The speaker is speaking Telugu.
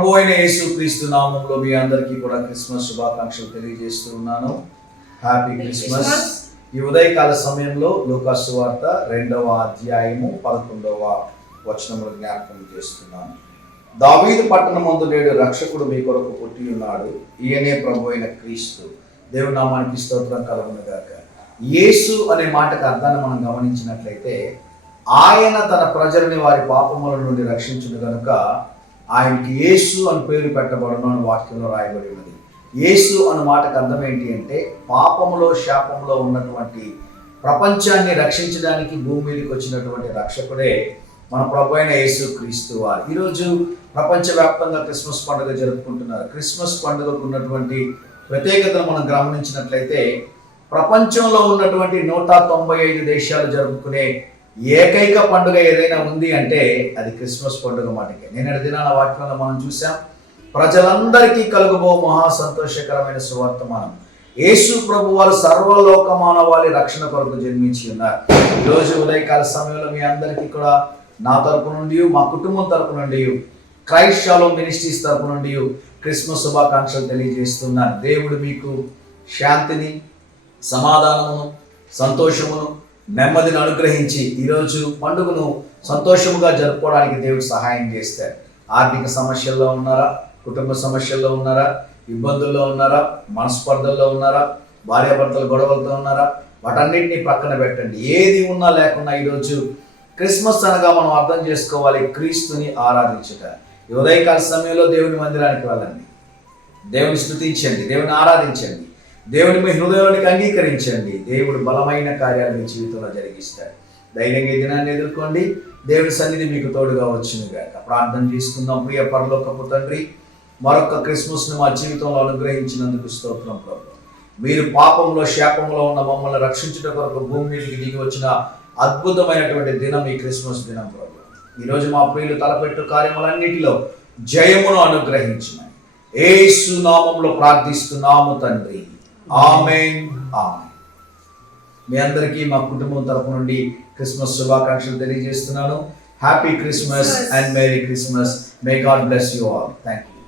ప్రభు అయిన యేసుక్రీస్తు నామంలో మీ అందరికీ కూడా క్రిస్మస్ శుభాకాంక్షలు తెలియజేస్తూ ఉన్నాను. Happy Christmas. ఈ ఉదయకాల సమయంలో లూకాసు సువార్త 2వ అధ్యాయము 11వ వచనములు జ్ఞాపకం చేస్తున్నాను. దావీదు పట్టణమందు నేడు రక్షకుడు మీ కొరకు పుట్టి ఉన్నాడు, ఈయనే ప్రభు అయిన క్రీస్తు. దేవుని నామానికి స్తోత్రం కలుగును గాక. యేసు అనే మాటకు అర్థాన్ని మనం గమనించినట్లయితే, ఆయన తన ప్రజల్ని వారి పాపముల నుండి రక్షించును గనుక ఆయనకి యేసు అని పేరు పెట్టబడును అని వాక్యంలో రాయబడి ఉన్నది. యేసు అనే మాటకు అర్థం ఏంటి అంటే, పాపములో శాపంలో ఉన్నటువంటి ప్రపంచాన్ని రక్షించడానికి భూమి మీదకి వచ్చినటువంటి రక్షకుడే మన ప్రభు అయిన యేసుక్రీస్తు వారు. ఈరోజు ప్రపంచవ్యాప్తంగా క్రిస్మస్ పండుగ జరుపుకుంటున్నారు. క్రిస్మస్ పండుగకు ఉన్నటువంటి ప్రత్యేకతను మనం గమనించినట్లయితే, ప్రపంచంలో ఉన్నటువంటి 195 దేశాలు జరుపుకునే ఏకైక పండుగ ఏదైనా ఉంది అంటే అది క్రిస్మస్ పండుగ మాటకే. నిన్నటి దినాల వాక్యంలో మనం చూసాం, ప్రజలందరికీ కలుగబో మహా సంతోషకరమైన సువర్తమానం. యేసు ప్రభు వారు సర్వలోక మానవాళి రక్షణ కొరకు జన్మించి ఉన్నారు. ఈరోజు ఉదయకాల సమయంలో మీ అందరికీ కూడా నా తరపు నుండి, మా కుటుంబం తరపు నుండి, క్రైస్ట్ షాలోమ్ మినిస్ట్రీస్ తరపు నుండి క్రిస్మస్ శుభాకాంక్షలు తెలియజేస్తున్నాను. దేవుడు మీకు శాంతిని, సమాధానమును, సంతోషమును, నెమ్మదిని అనుగ్రహించి ఈరోజు పండుగను సంతోషముగా జరుపుకోవడానికి దేవుడు సహాయం చేస్తాడు. ఆర్థిక సమస్యల్లో ఉన్నారా, కుటుంబ సమస్యల్లో ఉన్నారా, ఇబ్బందుల్లో ఉన్నారా, మనస్పర్ధల్లో ఉన్నారా, భార్యాభర్తల గొడవలతో ఉన్నారా, వాటన్నిటినీ ప్రక్కన పెట్టండి. ఏది ఉన్నా లేకున్నా ఈరోజు క్రిస్మస్ అనగా మనం అర్థం చేసుకోవాలి, క్రీస్తుని ఆరాధించుట. ఈ ఉదయకాల సమయంలో దేవుని మందిరానికి వెళ్ళండి, దేవుని స్తుతించండి, దేవుని ఆరాధించండి, దేవుని మీ హృదయంలోనికి అంగీకరించండి. దేవుడు బలమైన కార్యాలు మీ జీవితంలో జరిగిస్తాడు. ధైర్యంగా ఈ దినాన్ని ఎదుర్కోండి. దేవుని సన్నిధి మీకు తోడుగా వచ్చును గాక. ప్రార్థన చేసుకుందాం. ప్రియ పరలోకపు తండ్రి, మరొక క్రిస్మస్ను మా జీవితంలో అనుగ్రహించినందుకు స్తోత్రం ప్రభు. మీరు పాపంలో శాపంలో ఉన్న మమ్మల్ని రక్షించుట కొరకు భూమి మీదకి దిగి వచ్చిన అద్భుతమైనటువంటి దినం ఈ క్రిస్మస్ దినం ప్రభు. ఈరోజు మా ప్రియులు తలపెట్టు కార్యములన్నిటిలో జయమును అనుగ్రహించినాయి. యేసు నామములో ప్రార్థిస్తున్నాము తండ్రి. ఆమేన్, ఆమేన్. మీ అందరికీ మా కుటుంబం తరపు నుండి క్రిస్మస్ శుభాకాంక్షలు తెలియజేస్తున్నాను. Happy Christmas and merry Christmas. May God bless you all. Thank you.